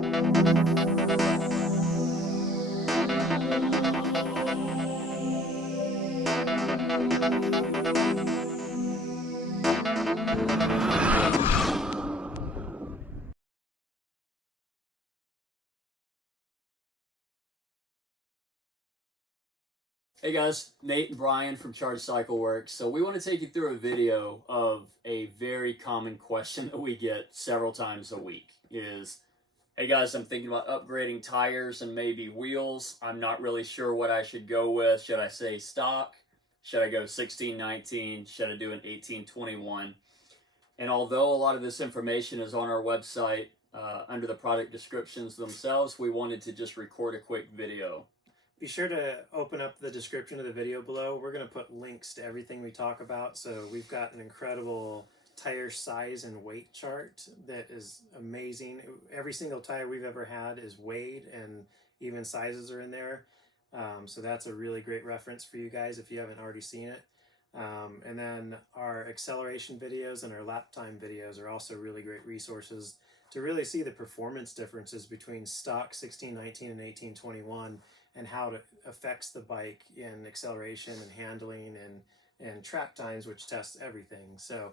Hey guys, Nate and Brian from Charge Cycle Works. So we want to take you through a video of a very common question that we get several times a week is, hey guys, I'm thinking about upgrading tires and maybe wheels. I'm not really sure what I should go with. Should I say stock? Should I go 16-19? Should I do an 18-21? And although a lot of this information is on our website under the product descriptions themselves, we wanted to just record a quick video. Be sure to open up the description of the video below. We're going to put links to everything we talk about. So we've got an incredible tire size and weight chart that is amazing. Every single tire we've ever had is weighed, and even sizes are in there. So that's a really great reference for you guys if you haven't already seen it. And then our acceleration videos and our lap time videos are also really great resources to really see the performance differences between stock 16-19 and 18-21 and how it affects the bike in acceleration and handling and track times, which tests everything. So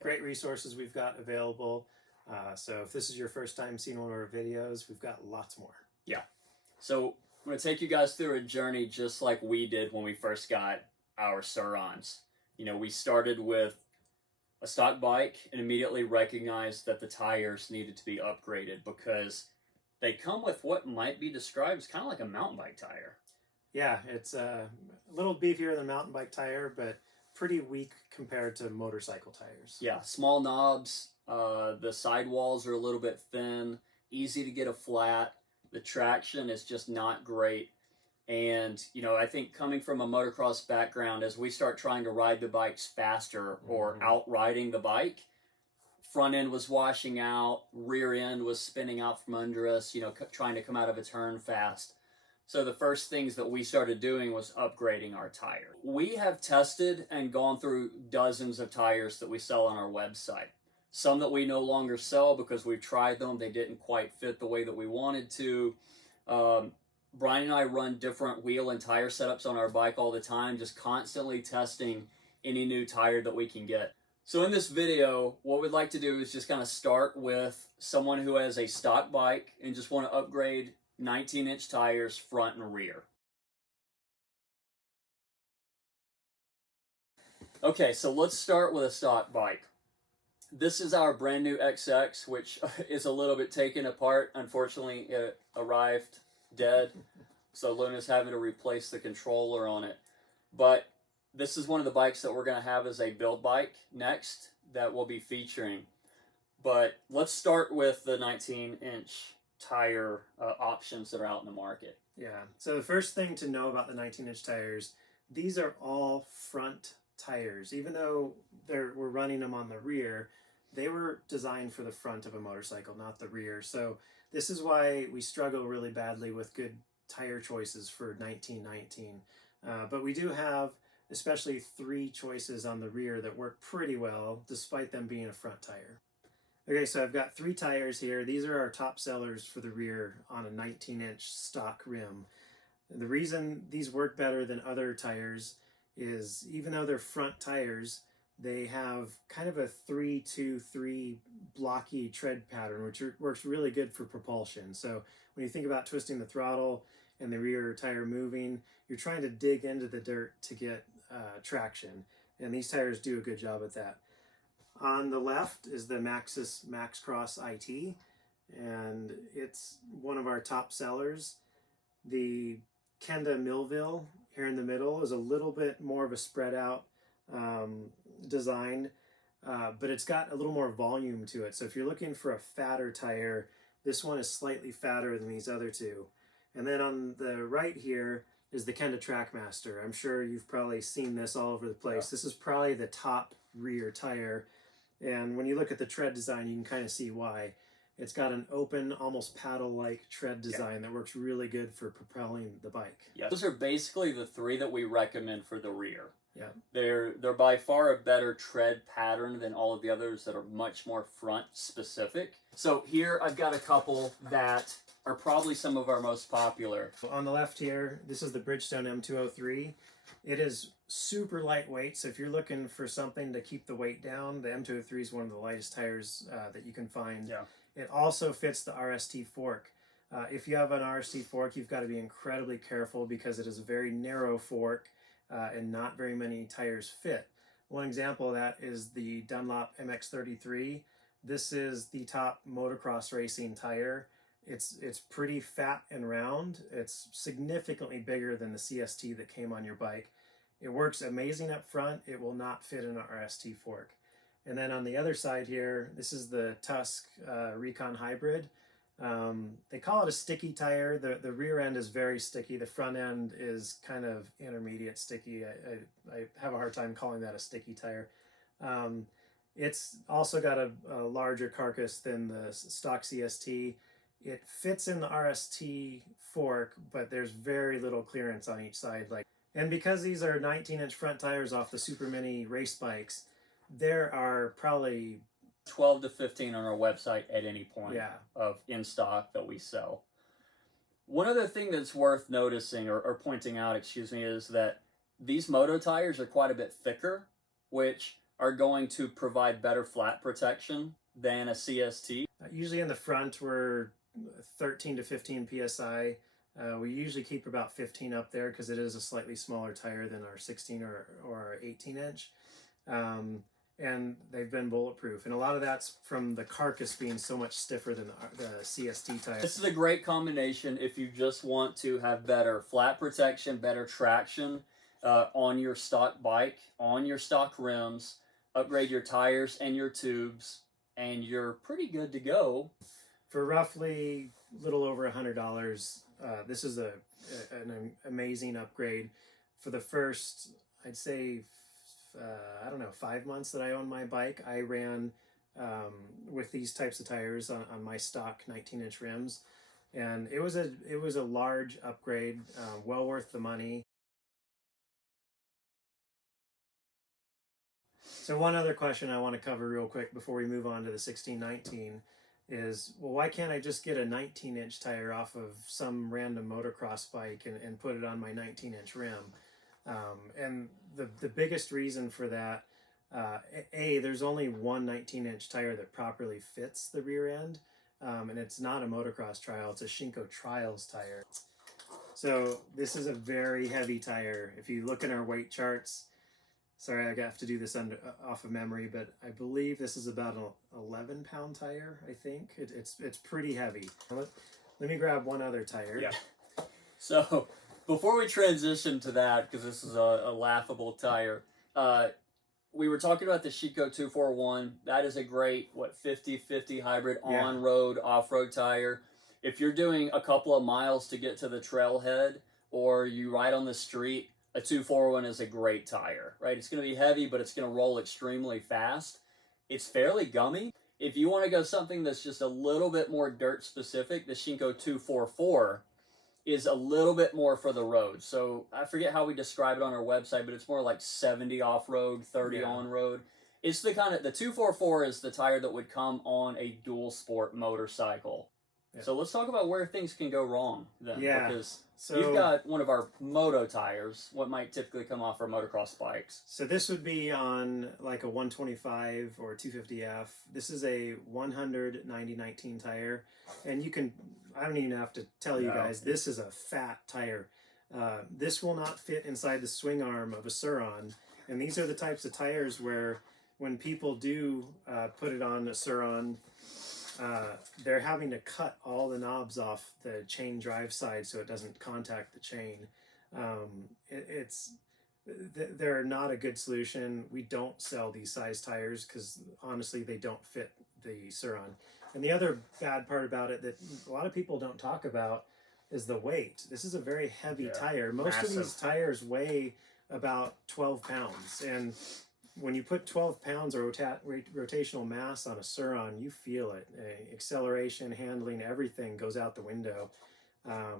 great resources we've got available. So if this is your first time seeing one of our videos, we've got lots more. Yeah. So I'm going to take you guys through a journey just like we did when we first got our Surrons. You know, we started with a stock bike and immediately recognized that the tires needed to be upgraded because they come with what might be described as kind of like a mountain bike tire. Yeah, it's a little beefier than a mountain bike tire, but pretty weak compared to motorcycle tires. Yeah, small knobs, the sidewalls are a little bit thin, easy to get a flat, the traction is just not great. And, you know, I think coming from a motocross background, as we start trying to ride the bikes faster or out-riding the bike, front end was washing out, rear end was spinning out from under us, you know, trying to come out of a turn fast. So the first things that we started doing was upgrading our tire. We have tested and gone through dozens of tires that we sell on our website. Some that we no longer sell because we've tried them, they didn't quite fit the way that we wanted to. Brian and I run different wheel and tire setups on our bike all the time, just constantly testing any new tire that we can get. So in this video, what we'd like to do is just kind of start with someone who has a stock bike and just want to upgrade 19-inch tires front and rear. Okay, so let's start with a stock bike. This is our brand new XX, which is a little bit taken apart. Unfortunately, it arrived dead, so Luna's having to replace the controller on it. But this is one of the bikes that we're going to have as a build bike next that we'll be featuring. But let's start with the 19-inch tire options that are out in the market. Yeah, so the first thing to know about the 19-inch tires, these are all front tires. Even though we're running them on the rear, they were designed for the front of a motorcycle, not the rear. So this is why we struggle really badly with good tire choices for 19-19. But we do have especially 3 choices on the rear that work pretty well, despite them being a front tire. Okay, so I've got 3 tires here. These are our top sellers for the rear on a 19-inch stock rim. And the reason these work better than other tires is even though they're front tires, they have kind of a 3-2-3 blocky tread pattern, which works really good for propulsion. So when you think about twisting the throttle and the rear tire moving, you're trying to dig into the dirt to get traction, and these tires do a good job at that. On the left is the Maxxis Max Cross IT, and it's one of our top sellers. The Kenda Millville here in the middle is a little bit more of a spread out design, but it's got a little more volume to it. So if you're looking for a fatter tire, this one is slightly fatter than these other 2. And then on the right here is the Kenda Trackmaster. I'm sure you've probably seen this all over the place. Yeah. This is probably the top rear tire. And when you look at the tread design, you can kind of see why. It's got an open, almost paddle-like tread design that works really good for propelling the bike. Yeah, those are basically the 3 that we recommend for the rear. Yeah. They're by far a better tread pattern than all of the others that are much more front specific. So here I've got a couple that are probably some of our most popular. On the left here, this is the Bridgestone M203. It is super lightweight, so if you're looking for something to keep the weight down, the M203 is one of the lightest tires that you can find. Yeah. It also fits the RST fork. If you have an RST fork, you've got to be incredibly careful because it is a very narrow fork and not very many tires fit. One example of that is the Dunlop MX-33. This is the top motocross racing tire. It's pretty fat and round. It's significantly bigger than the CST that came on your bike. It works amazing up front. It will not fit in an RST fork. And then on the other side here, this is the Tusk Recon Hybrid. They call it a sticky tire. The rear end is very sticky. The front end is kind of intermediate sticky. I have a hard time calling that a sticky tire. It's also got a larger carcass than the stock CST. It fits in the RST fork, but there's very little clearance on each side. And because these are 19-inch front tires off the Super Mini race bikes, there are probably 12 to 15 on our website at any point yeah. in stock that we sell. One other thing that's worth noticing or pointing out, is that these moto tires are quite a bit thicker, which are going to provide better flat protection than a CST. Usually in the front, we're 13 to 15 PSI. We usually keep about 15 up there because it is a slightly smaller tire than our 16 or our 18 inch. And they've been bulletproof. And a lot of that's from the carcass being so much stiffer than the CST tire. This is a great combination if you just want to have better flat protection, better traction on your stock bike, on your stock rims, upgrade your tires and your tubes, and you're pretty good to go. For roughly a little over $100, this is an amazing upgrade. For the first, I'd say, 5 months that I owned my bike, I ran with these types of tires on my stock 19-inch rims, and it was a large upgrade, well worth the money. So one other question I want to cover real quick before we move on to the 1619 is, well, why can't I just get a 19-inch tire off of some random motocross bike and put it on my 19-inch rim? And the biggest reason for that, there's only one 19-inch tire that properly fits the rear end, and it's not a motocross trial, it's a Shinko Trials tire. So this is a very heavy tire. If you look in our weight charts, sorry, I have to do this off of memory, but I believe this is about an 11-pound tire, I think. It's pretty heavy. Let me grab one other tire. Yeah. So before we transition to that, because this is a laughable tire, we were talking about the Shinko 241. That is a great, 50-50 hybrid on-road, off-road tire. If you're doing a couple of miles to get to the trailhead, or you ride on the street, a 241 is a great tire, right? It's going to be heavy, but it's going to roll extremely fast. It's fairly gummy. If you want to go something that's just a little bit more dirt specific, the Shinko 244 is a little bit more for the road. So I forget how we describe it on our website, but it's more like 70 off-road, 30 on-road. It's the 244 is the tire that would come on a dual sport motorcycle. Yeah. So let's talk about where things can go wrong then. Yeah. Because you've got one of our moto tires, what might typically come off our motocross bikes. So this would be on like a 125 or 250F. This is a 100 90/19 tire. And I don't even have to tell you guys, this is a fat tire. This will not fit inside the swing arm of a Surron. And these are the types of tires where when people do put it on a Surron, they're having to cut all the knobs off the chain drive side so it doesn't contact the chain. They're not a good solution. We don't sell these size tires because honestly they don't fit the Surron. And the other bad part about it that a lot of people don't talk about is the weight. This is a very heavy tire. Most of these tires weigh about 12 pounds. And when you put 12 pounds of rotational mass on a Surron, you feel it. Acceleration, handling, everything goes out the window.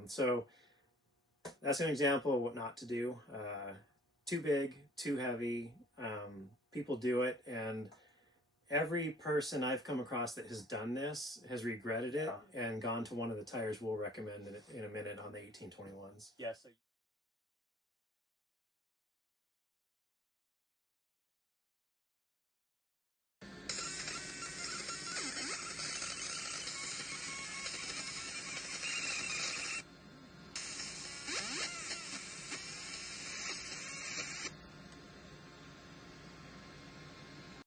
So that's an example of what not to do. too big, too heavy. People do it, and every person I've come across that has done this has regretted it and gone to one of the tires we'll recommend in a minute on the 1821s. Yeah, so